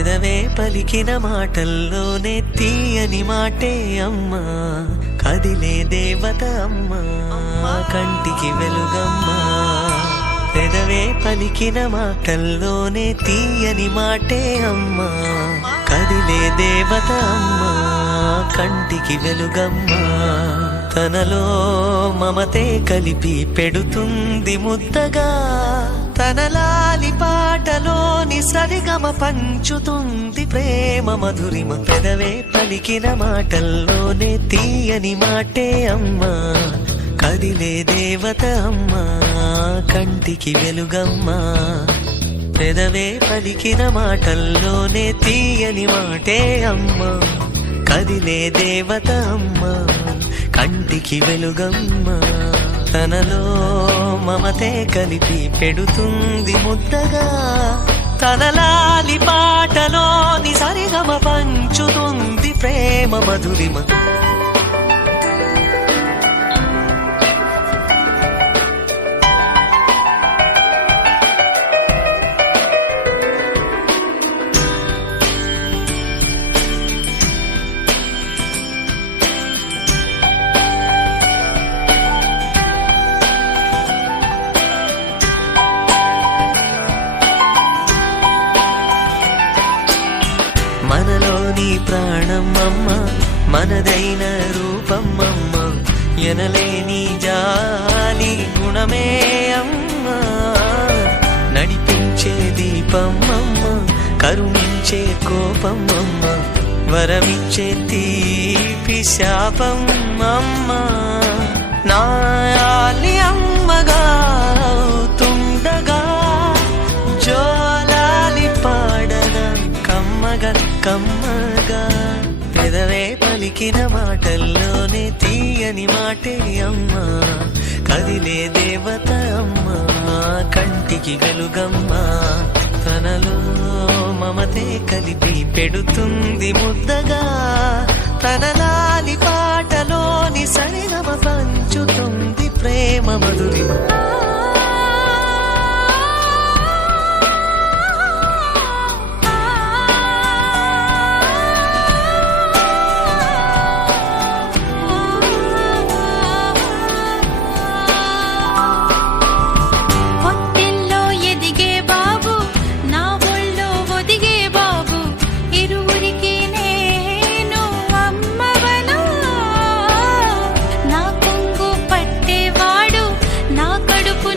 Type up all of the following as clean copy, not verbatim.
పెదవే పలికిన మాటల్లోనే తీయని మాటే అమ్మా, కదిలే దేవత అమ్మా, కంటికి వెలుగమ్మా. పెదవే పలికిన మాటల్లోనే తీయని మాటే అమ్మా, కదిలే దేవత అమ్మా, కంటికి వెలుగమ్మా. తనలో మమతే కలిపి పెడుతుంది ముద్దగా, తన లాలి పాటలోని సరిగమ పంచుతుంది ప్రేమ మధురిమ. పెదవే పలికిన మాటల్లోనే తీయని మాటే అమ్మా, కదిలే దేవత అమ్మా, కంటికి వెలుగమ్మా. పెదవే పలికిన మాటల్లోనే తీయని మాటే అమ్మా, కదిలే దేవత అమ్మా, కంటికి వెలుగమ్మా. తనలో మమతే కలిపి పెడుతుంది ముద్దగా, తన లాలి పాటలోని సరిగమ పంచుతుంది ప్రేమ మధురిమ. మనలోని ప్రాణమమ్మ, మనదైన రూపమమ్మ, ఎనలేని జాలి గుణమే అమ్మ. నడిపించే దీపమమ్మ, కరుణించే కోపమమ్మ, వరమిచ్చే తీపి శాపమమ్మ. నాయాలి అమ్మగా అవుతుండగా, జోలాలి పాడన కమ్మగా కమ్మగా. పెదవే పలికిన మాటల్లోనే తీయని మాటే అమ్మా, కదిలే దేవత అమ్మా, కంటికి వెలుగమ్మా. తనలో మమతే కలిపి పెడుతుంది ముద్దగా, తన లాలి పాటలోని సరిగమ పంచుతుంది ప్రేమ మధురిమ. కడుపు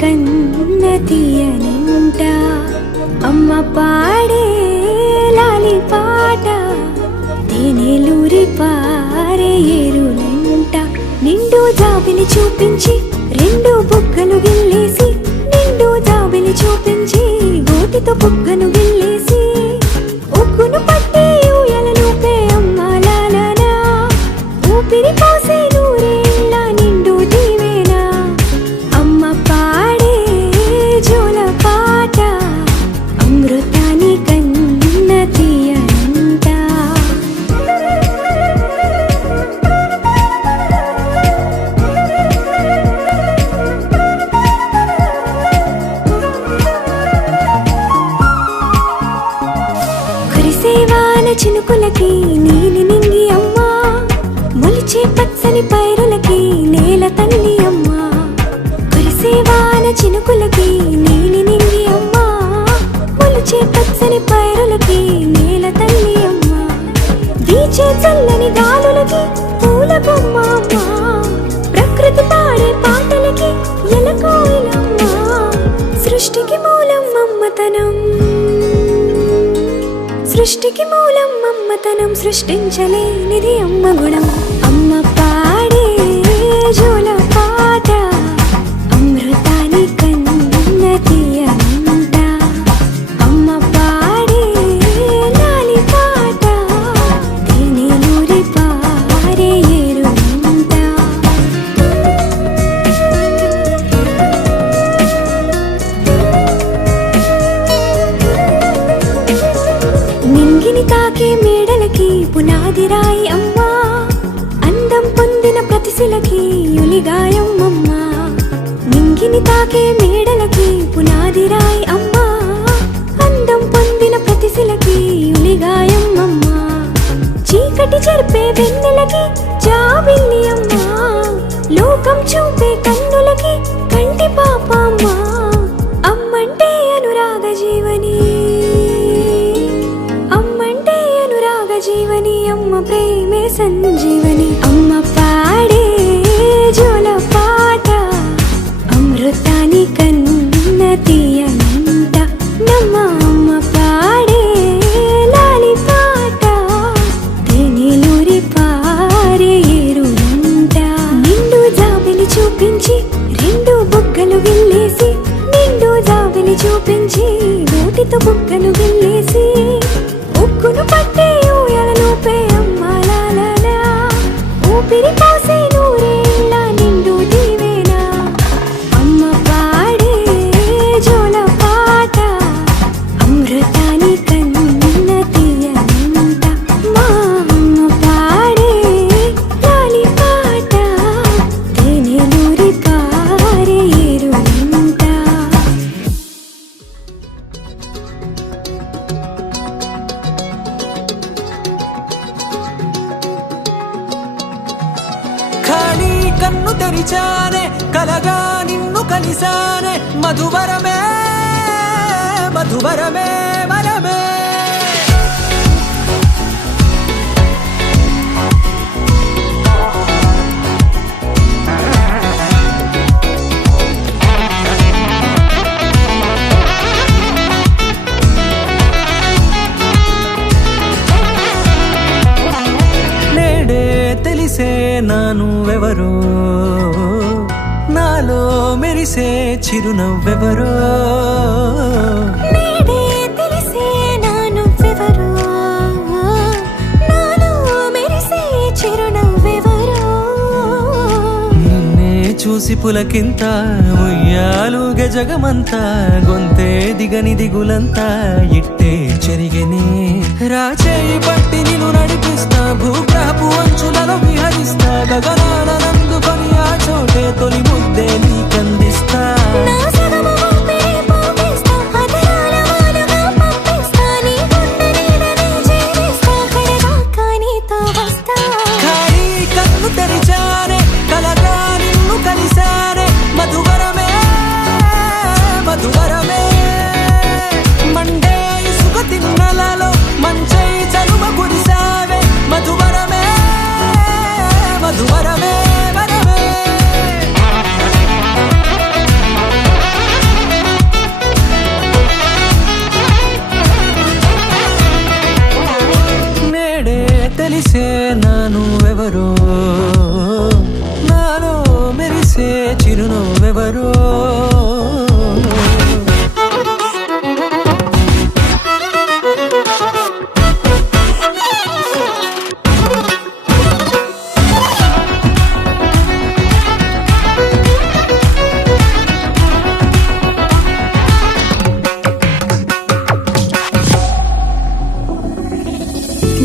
కన్న తీయనంట అమ్మ పాడే లాలి పాట తేనెలూరి పారే ఏరులంట నిండు జాబిలి చూపించి రెండు బుగ్గలు గిల్లేసి నిండు జాబిలి చూపించి గోటితో బుగ్గను గిల్లేసి ఉగ్గును పట్టి ఊయలలోపే అమ్మ లాలనా ఊపిరి పోసే నూరేళ్ళ నిండు దీవేనా అమ్మ పాడే జోల పాట అమృతాని కన్న తీయనంట కురిసేవాన చినుకులకి నీలి నింగి అమ్మా మొలిచే పచ్చని పైరులకి నేల తల్లి అమ్మా కురిసేవాన చినుకులకి నీలి నింగి అమ్మా మొలిచే పచ్చని పైరులకి నేల తల్లి అమ్మా వీచే చల్లని గాలులకి పూల బొమ్మ అమ్మా ప్రకృతి పాడే పాటలకి ఎలకోయిలమ్మా సృష్టికి మూలం అమ్మతనం సృష్టికి మూలం అమ్మతనం సృష్టించలేనిది అమ్మ గుణం అమ్మ పాడే జోల పాట అమృతాని కన్న తీయనంట అమ్మ పాడే లాలి పాట తేనెలూరి పారే ఏరులంట నింగిని తాకే మేడలకి పునాది రాయి అమ్మా అందం పొందిన ప్రతిశిలకి యులిగాయం అమ్మా నింగిని తాకే మేడలకి పునాది రాయి అమ్మా అందం పొందిన ప్రతిశిలకి యులిగాయం అమ్మా చీకటి చెరిపే వెన్నెలకి జాబిల్లి అమ్మా లోకం చూపే కన్నులకి కంటి పాప అమ్మా అమ్మంటే అనురాగ జీవని అమ్మంటే అనురాగ జీవని అమ్మ ప్రేమే సంజీవని అమ్మ పాడే జోల పాట అమృతాని కన్న తీయనంట నమ్మ అమ్మ పాడే లాలి పాట తేనెలూరి పారే ఏరులంట నిండు జాబిలి చూపించి రెండు బుగ్గలు గిల్లేసి నిండు జాబిలి చూపించి గోటితో బుగ్గను గిల్లేసి ఉక్కును పట్టి ఊయలలోపే అమ్మ లాలనా ఊపిరి పోసే నూరేళ్ళ నిండు దీవేనా అమ్మ పాడే జోల పాట అమృతాని కన్న తీయనంట మా అమ్మ పాడే లాలి పాట తేనెలూరి పారే ఏరులంట ఖాళీ కన్ను తెరిచానే కలగా నిన్ను కలిసానే మధువరమే మధువరమే వరమే నేడే తెలిసే నానువెవరో నాలో మెరిసే చిరునవ్వెవరో నేడే తెలిసే నానువ్వెవరో నాలో మెరిసే చిరునవ్వెవరో నిన్నే చూసి పులకింత ఉయ్యాలుగ జగమంతా గొంతే దిగని దిగులంతా ఇట్టే చెరిగెనే రాచేయి పట్టి నిన్ను నడిపిస్తా భూగ్రహపు అంచులలో విహరిస్తా గగనాల నందుకొని ఆ చోటే తొలి ముద్దే నీకందిస్తా నా సగము ఊపిరి పోగిస్తా అధరాల వానగా పంపిస్తా నీ గుండె నీడనే చేరిస్తా కడదాకా నీతో వస్తా ఖాళీ కన్ను తెరిచానే కలగా నిన్ను కలిసానే మధువరమే మధువరమే మండే ఇసుక తిన్నలలో మంచై చలువ కురిసావే మధువరమే మధువరమే వరమే నువ్వెవరో.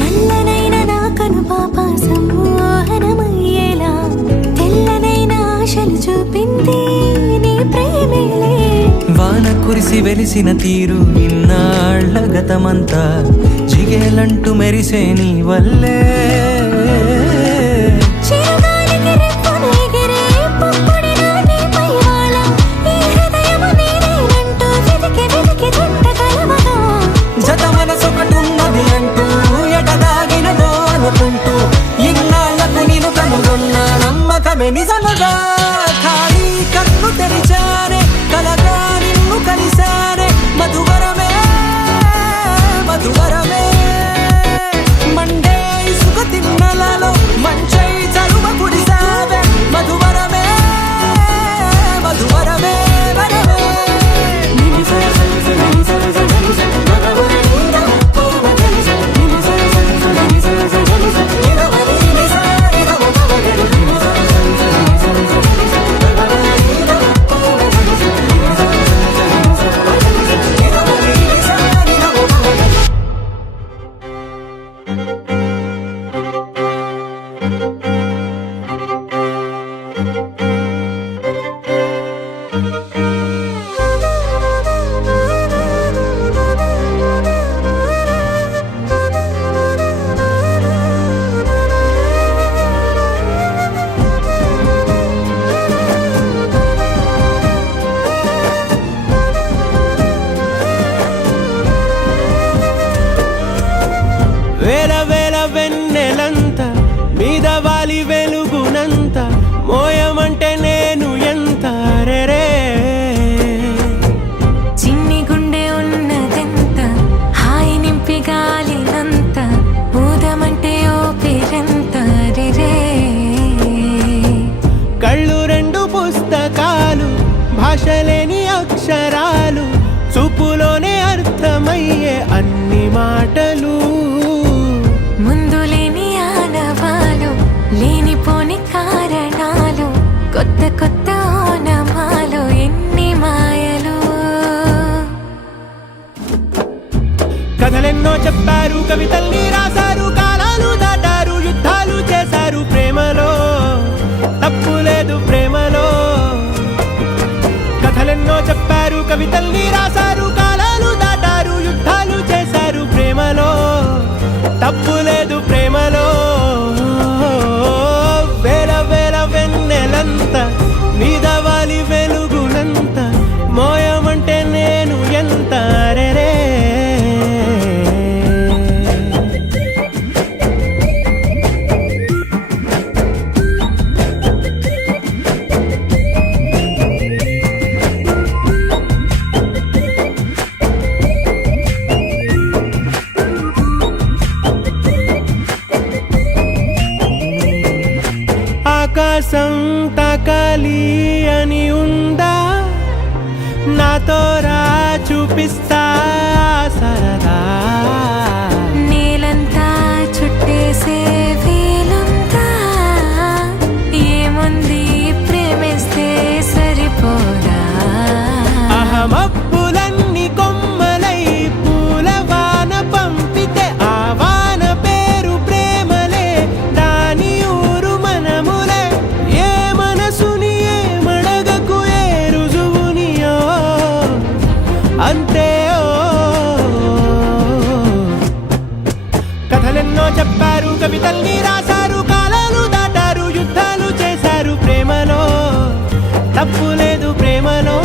నల్లనైన నా కనుపాప సమ్మోహనమయ్యేలా తెల్లనైన ఆశలు చూపింది నీ ప్రేమేలే. వాన కురిసి వెలిసిన తీరు ఇన్నాళ్ల గతమంతా జిగేలంటూ మెరిసే నీ వల్లే. చిరుగాలికి రెప్పను ఎగిరే పుప్పొడిన నీపై వాలా ఈ హృదయము నీదేనంటూ వెతికి వెతికి జంట కలవగా జత మనసొకటున్నది అంటూ ఎటదాగినదో అనుకుంటూ ఇన్నాళ్లకు నేను కనుగొన్న నమ్మకమే నిజముగా. ఖాళీ కన్ను తెరిచానే కలగా నిన్ను కలిసానే మధువరమే మధువరమే. మండే ఇసుక తిన్నలలో మంచై చలువ కురిసావే మధువరమే మధువరమే వరమే. వేల వేల వెన్నెలంత మీద వాలి వెలుగునంత మోయమంటే నేను ఎంత రే. చిన్ని గుండె ఉన్నదెంత హాయి నింపి గాలినంత ఊదమంటే ఓపిరెంత రే. కళ్ళు రెండు పుస్తకాలు భాషలేని అక్షరాలు చూపులోనే అర్థమయ్యే అన్ని మాటలు. ముందు లేని ఆనవాలు లేనిపోని కారణాలు కొత్త కొత్త ఓనమాలు ఎన్ని మాయలు. కథలెన్నో చెప్పారు కవితల్ని రాశారు కాలాలు దాటారు యుద్ధాలు చేశారు ప్రేమలో తప్పు లేదు ప్రేమలో. కథలెన్నో చెప్పారు కవితల్ని రాశారు కాలాలు దాటారు యుద్ధాలు చేశారు ప్రేమలో తప్పు లేదు ప్రేమలో. వేల వేల వెన్నెలంత మీద వాలి వెలుగునంత మోయమంటే నేను ఎంత రే. ఆకాశం తాకాలి అని ఉందా నాతో రా చూపిస్తా సరదా. నేలంతా చుట్టేసే వీలుందా ఏముంది ప్రేమిస్తే సరిపోదా. అహమప్పులన్నీ కొమ్మలై పూల వాన పంపితే ఆ వాన పేరు ప్రేమలే దాని ఊరు మనములే. ఏ మనసుని ఏ మడగకు ఏ రుజువునియో అంతే. కథలెన్నో చెప్పారు కవితల్ని రాశారు కాలాలు దాటారు యుద్ధాలు చేశారు ప్రేమలో తప్పు లేదు ప్రేమలో.